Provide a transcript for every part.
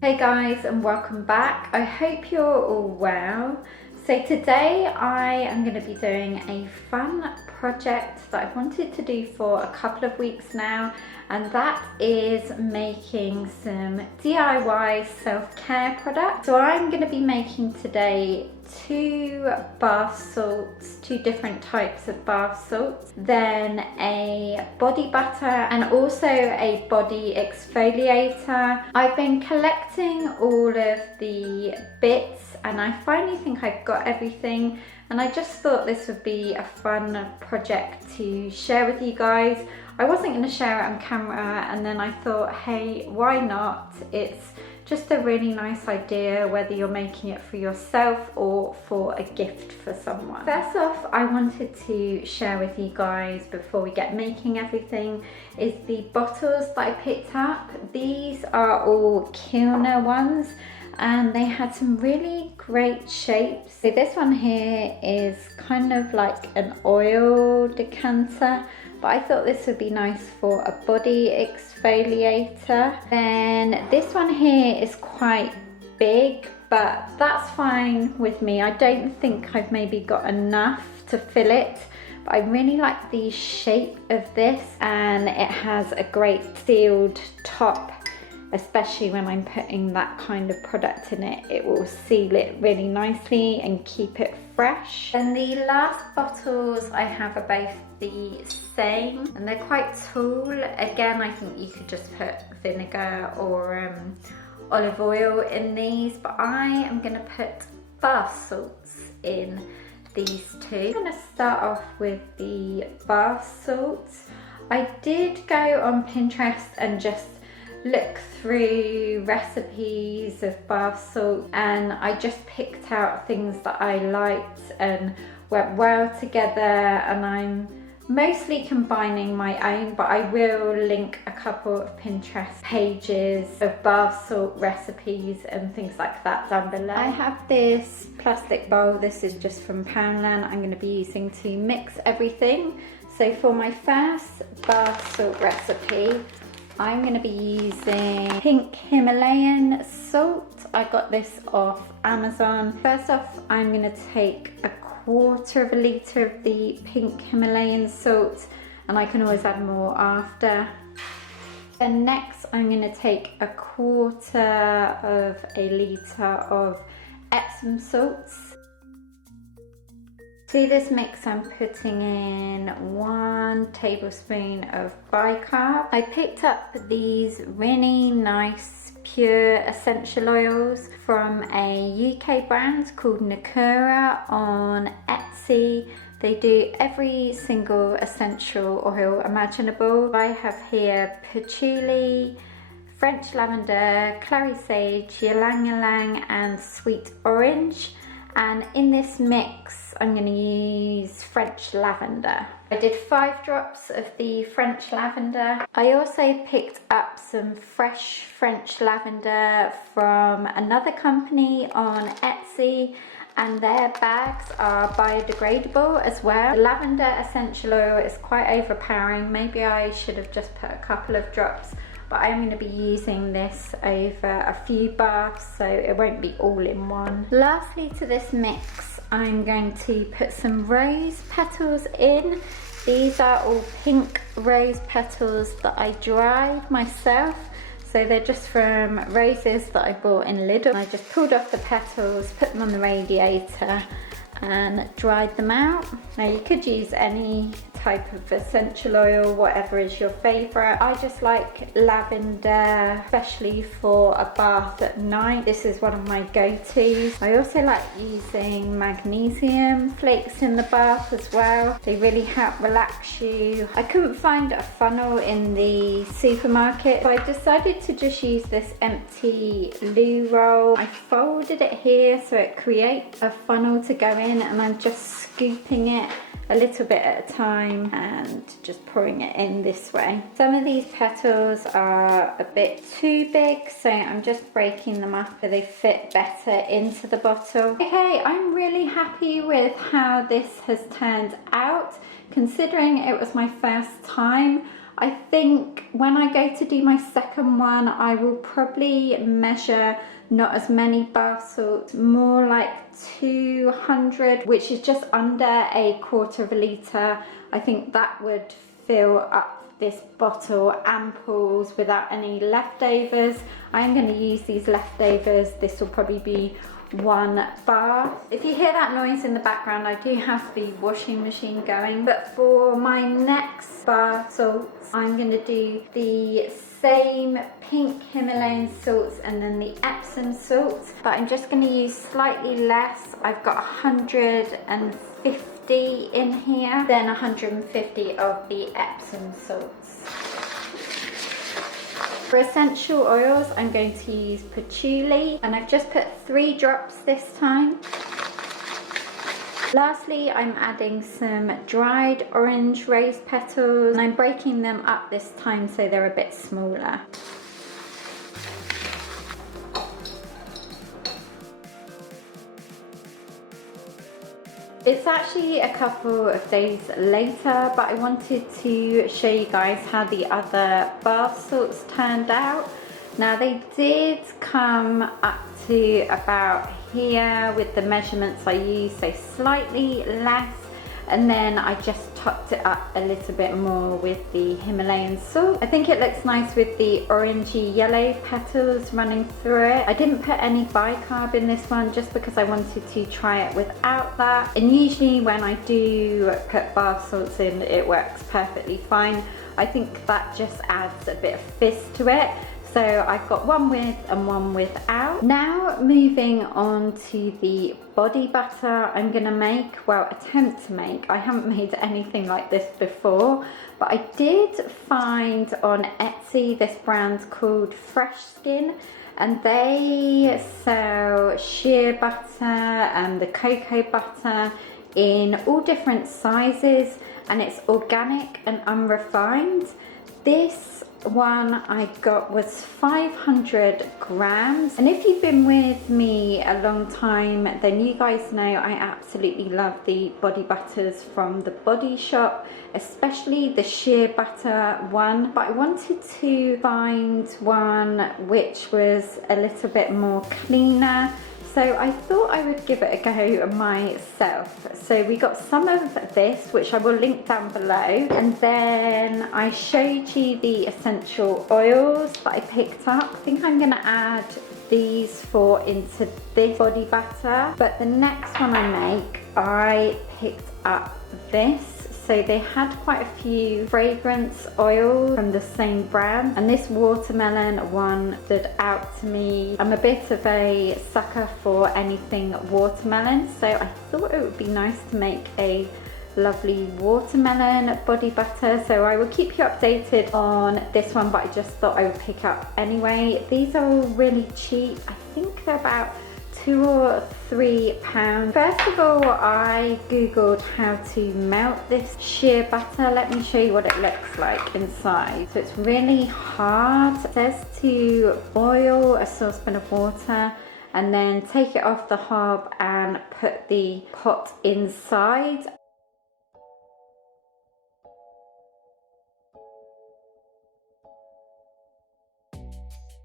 Hey guys, and welcome back. I hope you're all well. So today I am going to be doing a fun project that I've wanted to do for a couple of weeks now, and that is making some DIY self-care products. So I'm going to be making today two bath salts, two different types of bath salts, then a body butter and also a body exfoliator. I've been collecting all of the bits and I finally think I've got everything, and I just thought this would be a fun project to share with you guys. I wasn't going to share it on camera, and then I thought, hey, why not? It's just a really nice idea, whether you're making it for yourself or for a gift for someone. First off, I wanted to share with you guys before we get making everything is the bottles that I picked up. These are all Kilner ones and they had some really great shapes. So this one here is kind of like an oil decanter, but I thought this would be nice for a body exfoliator. Then this one here is quite big, but that's fine with me. I don't think I've maybe got enough to fill it, but I really like the shape of this, and it has a great sealed top. Especially when I'm putting that kind of product in it, it will seal it really nicely and keep it fresh. And the last bottles I have are both the same and they're quite tall. Again, I think you could just put vinegar or olive oil in these, but I am going to put bath salts in these two. I'm going to start off with the bath salts. I did go on Pinterest and just look through recipes of bath salt, and I just picked out things that I liked and went well together, and I'm mostly combining my own, but I will link a couple of Pinterest pages of bath salt recipes and things like that down below. I have this plastic bowl. This is just from Poundland. I'm going to be using to mix everything. So for my first bath salt recipe, I'm going to be using pink Himalayan salt. I got this off Amazon. First off, I'm going to take a quarter of a litre of the pink Himalayan salt, and I can always add more after. Then next, I'm going to take a quarter of a litre of Epsom salts. To this mix, I'm putting in 1 tablespoon of bicarb. I picked up these really nice pure essential oils from a UK brand called Nakura on Etsy. They do every single essential oil imaginable. I have here patchouli, French lavender, clary sage, ylang ylang and sweet orange. And in this mix, I'm going to use French lavender. I did 5 drops of the French lavender. I also picked up some fresh French lavender from another company on Etsy, and their bags are biodegradable as well. The lavender essential oil is quite overpowering. Maybe I should have just put a couple of drops, but I'm going to be using this over a few baths, so it won't be all in one. Lastly to this mix, I'm going to put some rose petals in. These are all pink rose petals that I dried myself. So they're just from roses that I bought in Lidl. I just pulled off the petals, put them on the radiator and dried them out. Now you could use any type of essential oil, whatever is your favorite. I just like lavender, especially for a bath at night. This is one of my go-tos. I also like using magnesium flakes in the bath as well. They really help relax you. I couldn't find a funnel in the supermarket, so I decided to just use this empty loo roll. I folded it here so it creates a funnel to go in, and I'm just scooping it a little bit at a time and just pouring it in this way. Some of these petals are a bit too big, so I'm just breaking them up so they fit better into the bottle. Okay, I'm really happy with how this has turned out. Considering it was my first time, I think when I go to do my second one, I will probably measure not as many bath salts, more like 200, which is just under a quarter of a litre. I think that would fill up this bottle amples without any leftovers. I'm going to use these leftovers. This will probably be one bath. If you hear that noise in the background, I do have the washing machine going. But for my next bath salts, I'm going to do the same pink Himalayan salts and then the Epsom salts, but I'm just going to use slightly less. I've got 150 in here, then 150 of the Epsom salts. For essential oils, I'm going to use patchouli, and I've just put 3 drops this time. Lastly, I'm adding some dried orange rose petals, and I'm breaking them up this time so they're a bit smaller. It's actually a couple of days later, but I wanted to show you guys how the other bath salts turned out. Now they did come up to about here with the measurements I used, so slightly less, and then I just topped it up a little bit more with the Himalayan salt. I think it looks nice with the orangey yellow petals running through it. I didn't put any bicarb in this one just because I wanted to try it without that, and usually when I do put bath salts in, it works perfectly fine. I think that just adds a bit of fizz to it. So I've got one with and one without. Now moving on to the body butter I'm gonna make, well, attempt to make. I haven't made anything like this before, but I did find on Etsy this brand called Fresh Skin, and they sell shea butter and the cocoa butter in all different sizes, and it's organic and unrefined. This one I got was 500 grams, and if you've been with me a long time, then you guys know I absolutely love the body butters from the Body Shop, especially the shea butter one, but I wanted to find one which was a little bit more cleaner. So I thought I would give it a go myself. So we got some of this, which I will link down below. And then I showed you the essential oils that I picked up. I think I'm gonna add these 4 into this body butter. But the next one I make, I picked up this. So they had quite a few fragrance oils from the same brand, and this watermelon one stood out to me. I'm a bit of a sucker for anything watermelon, so I thought it would be nice to make a lovely watermelon body butter. So I will keep you updated on this one, but I just thought I would pick up anyway. These are all really cheap. I think they're about £2 or £3. First of all, I googled how to melt this shea butter. Let me show you what it looks like inside. So it's really hard. It says to boil a saucepan of water and then take it off the hob and put the pot inside.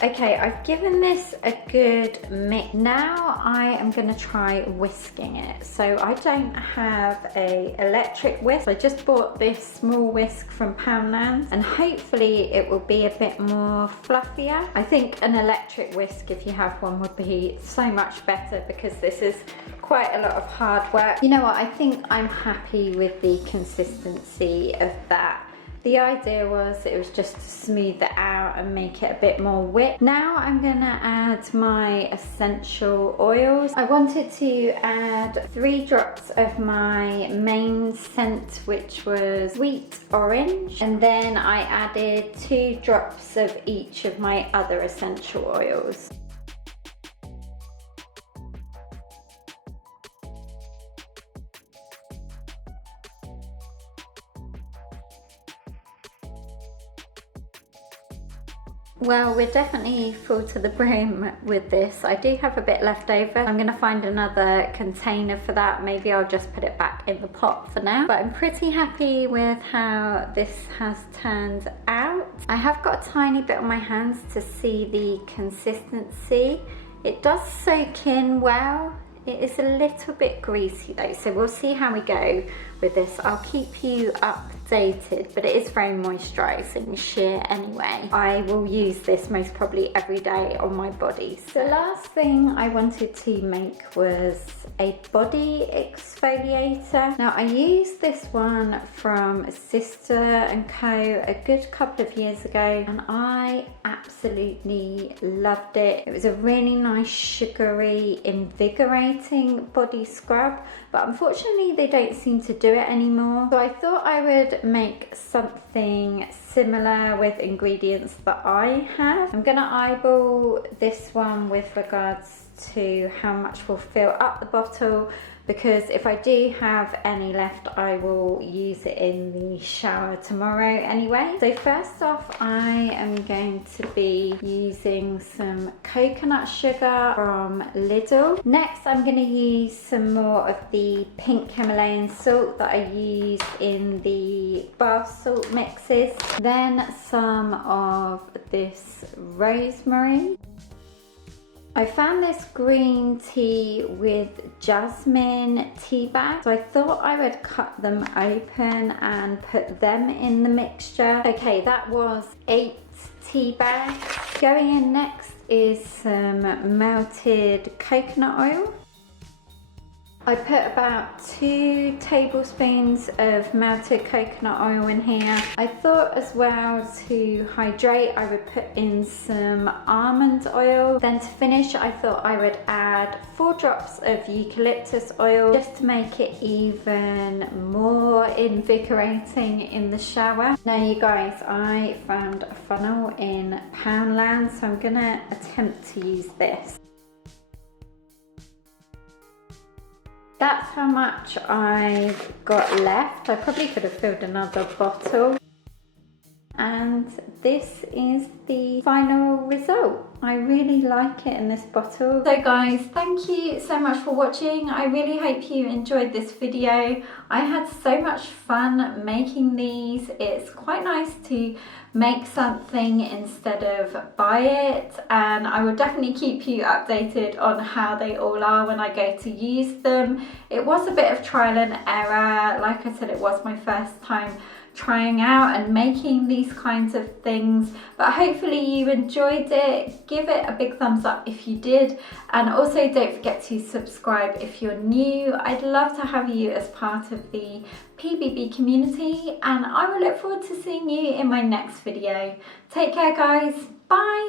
Okay, I've given this a good mix. Now I am going to try whisking it. So I don't have a electric whisk. I just bought this small whisk from Poundland, and hopefully it will be a bit more fluffier. I think an electric whisk, if you have one, would be so much better because this is quite a lot of hard work. You know what, I think I'm happy with the consistency of that. The idea was it was just to smooth it out and make it a bit more whipped. Now I'm gonna add my essential oils. I wanted to add 3 drops of my main scent, which was sweet orange, and then I added 2 drops of each of my other essential oils. Well, we're definitely full to the brim with this. I do have a bit left over. I'm gonna find another container for that. Maybe I'll just put it back in the pot for now. But I'm pretty happy with how this has turned out. I have got a tiny bit on my hands to see the consistency. It does soak in well. It is a little bit greasy though, so we'll see how we go with this. I'll keep you updated, but it is very moisturising sheer anyway. I will use this most probably every day on my body. So the last thing I wanted to make was a body exfoliator. Now I used this one from Sister & Co. a good couple of years ago and I absolutely loved it. It was a really nice sugary, invigorating body scrub, but unfortunately they don't seem to do it anymore. So I thought I would make something similar with ingredients that I have. I'm gonna eyeball this one with regards to how much will fill up the bottle, because if I do have any left I will use it in the shower tomorrow anyway. So first off I am going to be using some coconut sugar from Lidl. Next I'm going to use some more of the pink Himalayan salt that I use in the bath salt mixes. Then some of this rosemary. I found this green tea with jasmine tea bags, so I thought I would cut them open and put them in the mixture. Okay, that was 8 tea bags. Going in next is some melted coconut oil. I put about 2 tablespoons of melted coconut oil in here. I thought as well to hydrate I would put in some almond oil. Then to finish I thought I would add 4 drops of eucalyptus oil just to make it even more invigorating in the shower. Now you guys, I found a funnel in Poundland, so I'm gonna attempt to use this. That's how much I've got left. I probably could have filled another bottle. And this is the final result. I really like it in this bottle. So guys, thank you so much for watching. I really hope you enjoyed this video. I had so much fun making these. It's quite nice to make something instead of buy it, and I will definitely keep you updated on how they all are when I go to use them. It was a bit of trial and error. Like I said, it was my first time trying out and making these kinds of things, but hopefully you enjoyed it. Give it a big thumbs up if you did, and also don't forget to subscribe if you're new. I'd love to have you as part of the PBB community, and I will look forward to seeing you in my next video. Take care guys, bye.